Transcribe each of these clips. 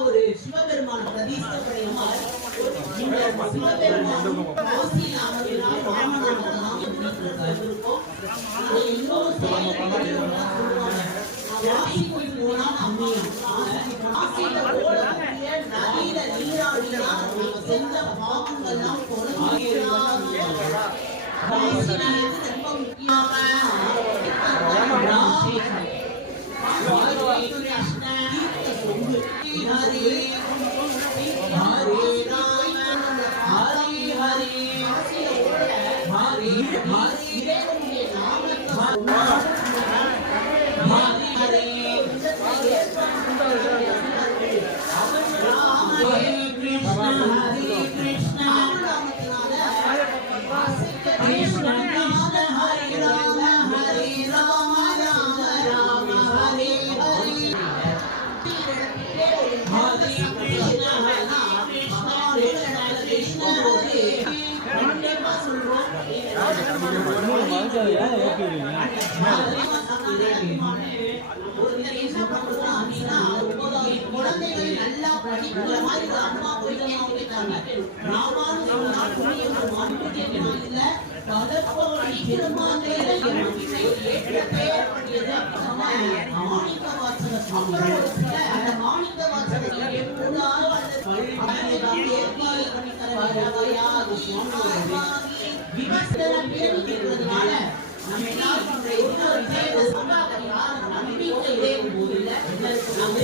ஒரு சிவபெருமான பிரதிஷ்டை பண்ணினார். இந்த சிவபெருமான் செஞ்ச பாவங்கள்லாம் ரொம்ப முக்கியமான Hari மாணிக்க வாசகர் அந்த எப்போதாவது ஏற்பாடு பண்ணி நம்ம இன்னொரு யாரும் நம்பிக்கை போது நம்ம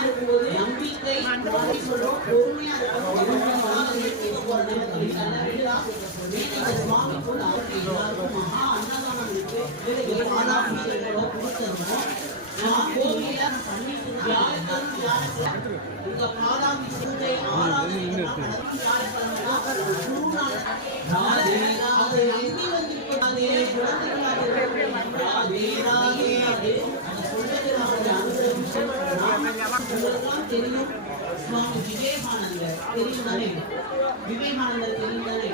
இருக்கும்போது நம்பிக்கை சொல்றோம் பொறுமையா இருக்கணும் சுவாமி மகா அன்னதானம் இருக்கு தெரியும் சுவாமி விவேகானந்தர் தெரியும் தானே விவேகானந்தர் தெரியும் தானே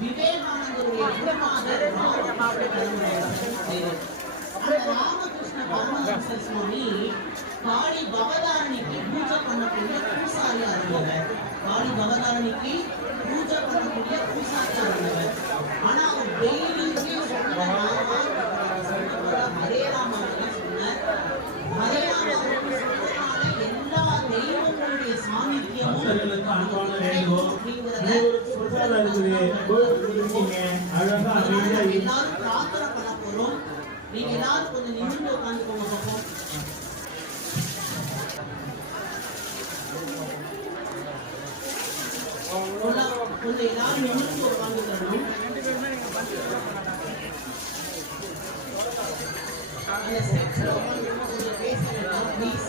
விவேகானந்தருடைய குருநாதர் ராமகிருஷ்ண அந்த ராமகிருஷ்ண பரமஹம்சர் சுவாமி காளி பவதாரணிக்கு பூஜை பண்ணக்கூடிய பூசாரியா இருந்தவர் காளி பவதாரணிக்கு பூஜை பண்ணக்கூடிய பூசாரியா இருந்தவர் ஆனா அவர் டெய்லியுமே சொன்ன பக்தர்களுக்கு அன்பான வேண்டுகோள். புத்தால இருக்குது இருக்கீங்க அழகா எல்லாரும் பிரார்த்தனை பண்ண போறோம் நீங்க எல்லாரும் கொஞ்சம் நிமிர்ந்து உட்காந்துக்கோங்க பார்ப்போம் கொஞ்சம் கொஞ்சம் எல்லாரும் நிமிர்ந்து உட்காந்துக்கணும் அந்த ஸ்டெப்ஸ்ல உட்காந்து கொஞ்சம் பேச ப்ளீஸ்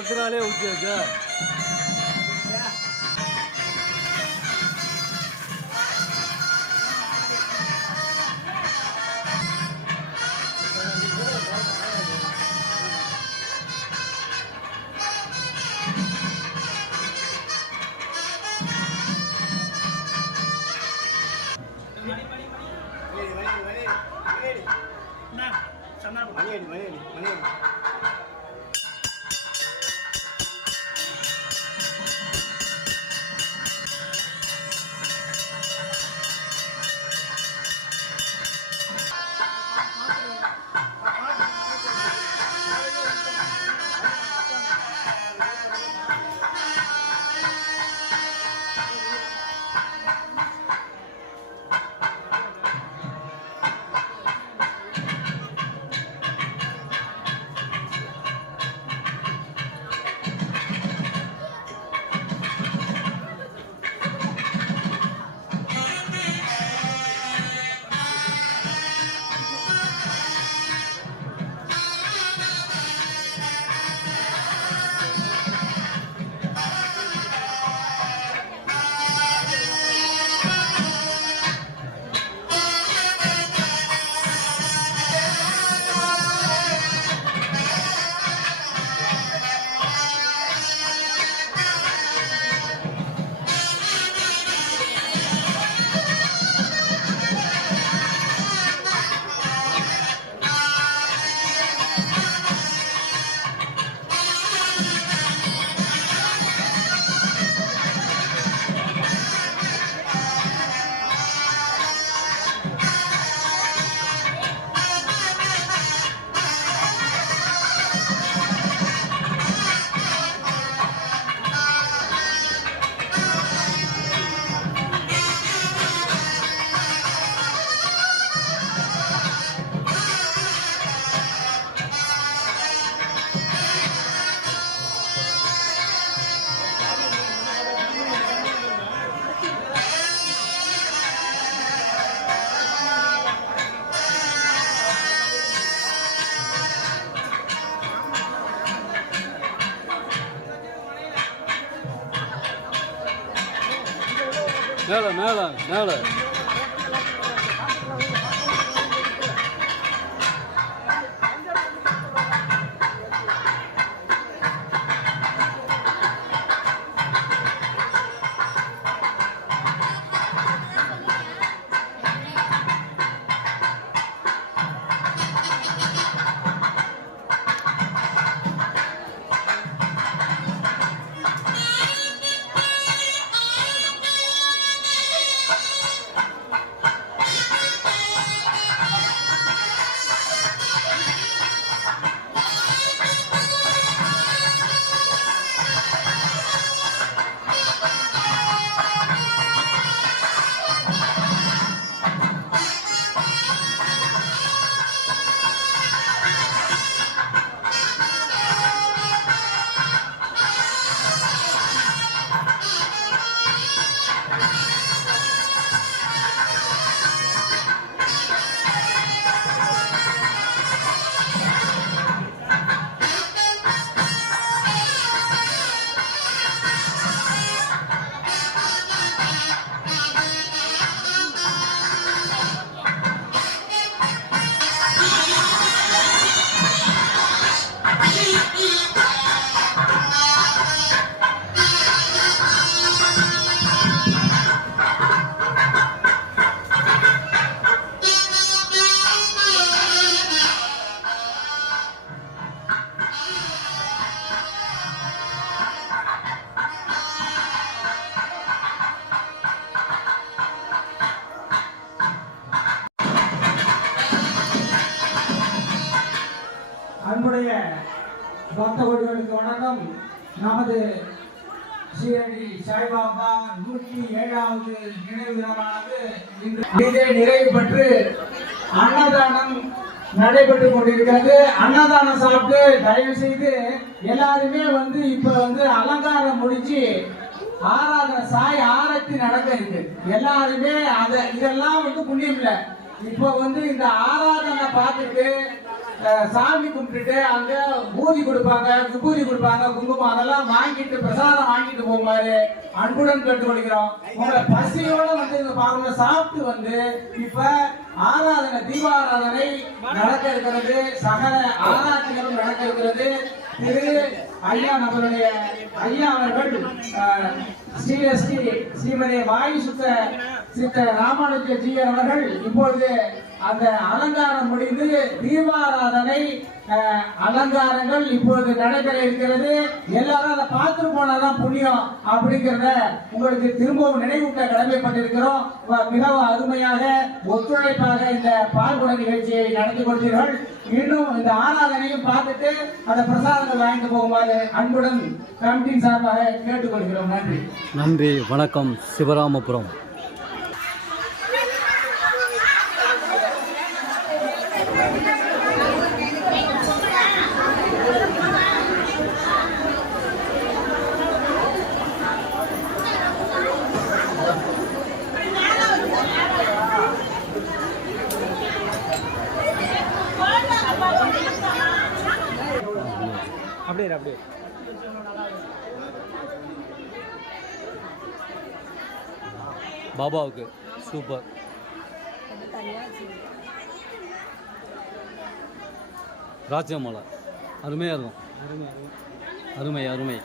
பால் குடத்தினாலே ஊற்றி வச்சா மேலே மேலே மேலே Thank ஸ்ரீரடி சாய்பாபா நூற்றி ஏழாவது நினைவு தினமானது நிறைவு பெற்று அன்னதானம் நடைபெற்று கொண்டிருக்கிறது. அன்னதானம் சாப்பிட்டு தயவு செய்து எல்லாருமே வந்து இப்ப வந்து அலங்காரம் முடிச்சு ஆராதனை சாய் ஆரத்தி நடக்க இருக்கு. எல்லாருமே அதை இதெல்லாம் வந்து புண்ணியம் இல்லை. இப்போ வந்து இந்த ஆராதனை பார்த்துட்டு சாமி கும்பிட்டுட்டு அங்க ஊதி கொடுப்பாங்க விபூதி கொடுப்பாங்க குங்குமம் அதெல்லாம் வாங்கிட்டு பிரசாதம் வாங்கிட்டு போகுமாறு அன்புடன் கேட்டுக்கொள்கிறோம். உங்களை பசியோட வந்து இங்க பாருங்க சாப்பிட்டு வந்து இப்ப ஆராதனை தீபாராதனை நடக்க இருக்கிறது. சகல ஆராதனைகளும் நடக்க இருக்கிறது. திரு ஐயா நம்மளுடைய ஐயா அவர்கள் ஸ்ரீஎஸ்டி ஸ்ரீமதி வாயு சுத்த சித்த ராமானுஜ ஜீயர் அவர்கள் இப்பொழுது அந்த அலங்காரம் முடிந்து தீபாராதனை அலங்காரங்கள் இப்பொழுது நடைபெற இருக்கிறது. எல்லாரும் அதை பார்த்துட்டு போனாதான் புண்ணியம் அப்படிங்கிறத உங்களுக்கு திரும்பவும் நினைவூட்ட கடமைப்பட்டிருக்கிறோம். மிகவும் அருமையாக ஒத்துழைப்பாக இந்த பால்குட நிகழ்ச்சியை நடத்தி கொடுத்தீர்கள் இன்னும் இந்த ஆராதனையும் பார்த்துட்டு அந்த பிரசாதங்கள் வாங்கிட்டு போகுமாறு அன்புடன் கமிட்டியின் சார்பாக கேட்டுக்கொள்கிறோம். நன்றி. நன்றி. வணக்கம். சிவராமபுரம். பாபாவுக்கு. சூப்பர். ராஜ்யமலை அருமையாக இருக்கும். அருமை அருமை.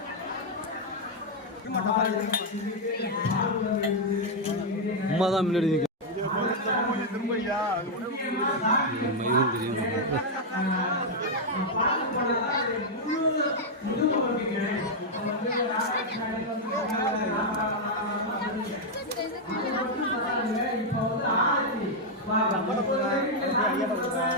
அம்மா தான் முன்னாடி நிற்கும் இதுவும்